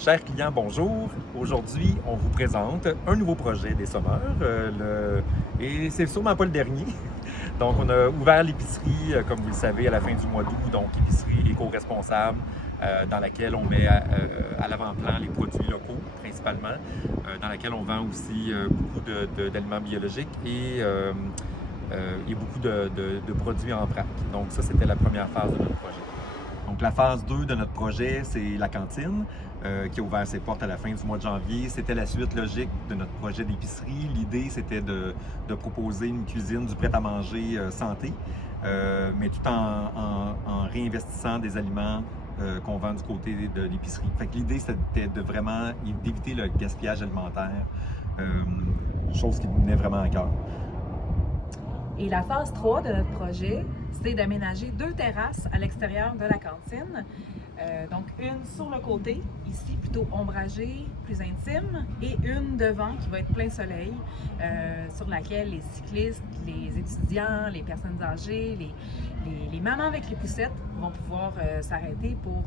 Chers clients, bonjour. Aujourd'hui, on vous présente un nouveau projet des Sommeurs. Et c'est sûrement pas le dernier. Donc, on a ouvert l'épicerie, comme vous le savez, à la fin du mois d'août. Donc, épicerie éco-responsable, dans laquelle on met à l'avant-plan les produits locaux, principalement, dans laquelle on vend aussi beaucoup d'aliments biologiques et beaucoup de produits en vrac. Donc, ça, c'était la première phase de notre projet. Donc, la phase 2 de notre projet, c'est la cantine qui a ouvert ses portes à la fin du mois de janvier. C'était la suite logique de notre projet d'épicerie. L'idée, c'était de proposer une cuisine du prêt-à-manger santé, mais tout en réinvestissant des aliments qu'on vend du côté de l'épicerie. Fait que l'idée, c'était d'éviter le gaspillage alimentaire, chose qui nous venait vraiment à cœur. Et la phase 3 de notre projet, c'est d'aménager 2 terrasses à l'extérieur de la cantine. Donc une sur le côté, ici plutôt ombragée, plus intime, et une devant qui va être plein soleil, sur laquelle les cyclistes, les étudiants, les personnes âgées, les mamans avec les poussettes vont pouvoir s'arrêter pour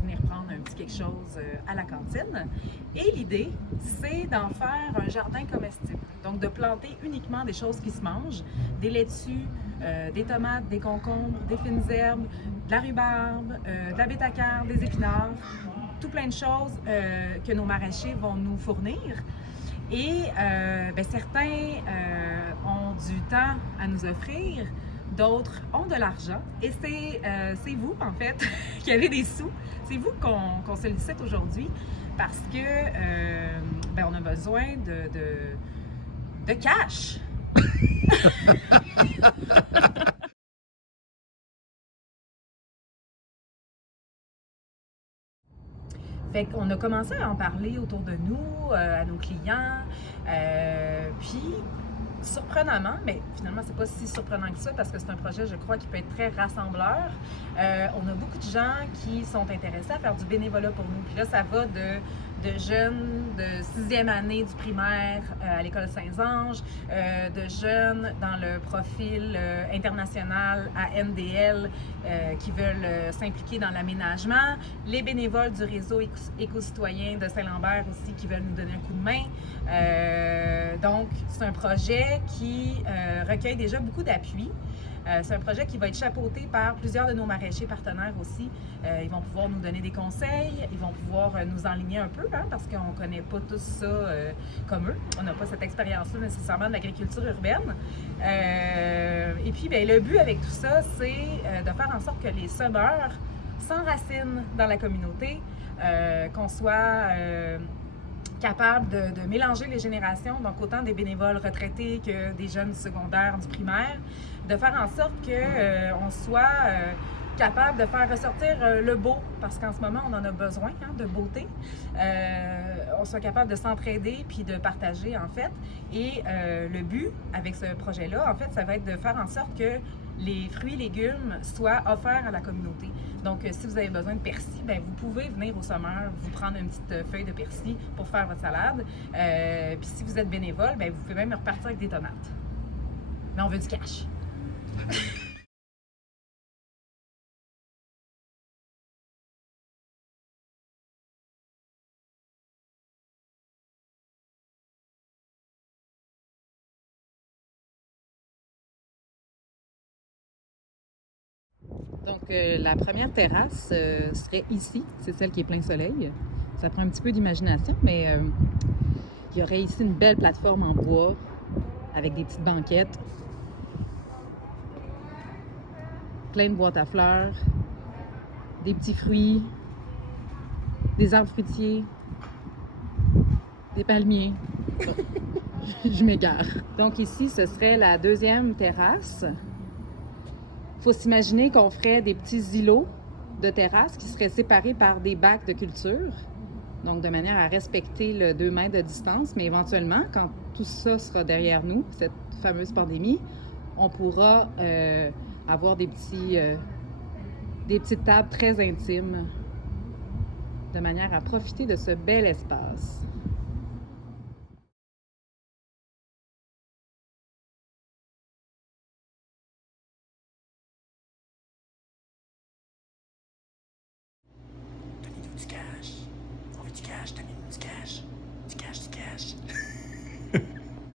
venir prendre un petit quelque chose à la cantine. Et l'idée, c'est d'en faire un jardin comestible. Donc de planter uniquement des choses qui se mangent, des laitues, des tomates, des concombres, des fines herbes, de la rhubarbe, de la bétacarde, des épinards, tout plein de choses que nos maraîchers vont nous fournir. Et certains ont du temps à nous offrir, d'autres ont de l'argent. Et c'est vous, en fait, qui avez des sous. C'est vous qu'on sollicite aujourd'hui parce que on a besoin de cash. Fait qu'on a commencé à en parler autour de nous, à nos clients. Puis, surprenamment, mais finalement, c'est pas si surprenant que ça parce que c'est un projet, je crois, qui peut être très rassembleur. On a beaucoup de gens qui sont intéressés à faire du bénévolat pour nous. Puis là, ça va de jeunes de 6e année du primaire à l'école Saint-Ange, de jeunes dans le profil international à NDL qui veulent s'impliquer dans l'aménagement, les bénévoles du réseau éco-citoyen de Saint-Lambert aussi qui veulent nous donner un coup de main. Donc, c'est un projet qui recueille déjà beaucoup d'appui. C'est un projet qui va être chapeauté par plusieurs de nos maraîchers partenaires aussi. Ils vont pouvoir nous donner des conseils, ils vont pouvoir nous enligner un peu, parce qu'on ne connaît pas tous ça comme eux. On n'a pas cette expérience-là nécessairement de l'agriculture urbaine. Et puis, le but avec tout ça, c'est de faire en sorte que les semeurs s'enracinent dans la communauté, qu'on soit capable de mélanger les générations, donc autant des bénévoles retraités que des jeunes du secondaire, du primaire, de faire en sorte qu'on soit capable de faire ressortir le beau, parce qu'en ce moment, on en a besoin, de beauté. On soit capable de s'entraider puis de partager, en fait. Et le but avec ce projet-là, en fait, ça va être de faire en sorte que les fruits et légumes soient offerts à la communauté. Donc, si vous avez besoin de persil, vous pouvez venir au Sommeur, vous prendre une petite feuille de persil pour faire votre salade. Puis si vous êtes bénévole, vous pouvez même repartir avec des tomates. Mais on veut du cash. Donc, la première terrasse serait ici. C'est celle qui est plein soleil. Ça prend un petit peu d'imagination, mais il y aurait ici une belle plateforme en bois avec des petites banquettes, plein de boîtes à fleurs, des petits fruits, des arbres fruitiers, des palmiers. Bon, je m'égare. Donc ici, ce serait la deuxième terrasse. Il faut s'imaginer qu'on ferait des petits îlots de terrasse qui seraient séparés par des bacs de culture, donc de manière à respecter le 2 mètres de distance, mais éventuellement, quand tout ça sera derrière nous, cette fameuse pandémie, on pourra avoir des petites tables très intimes, de manière à profiter de ce bel espace. Donnez-nous du cash. On veut du cash. je t'amène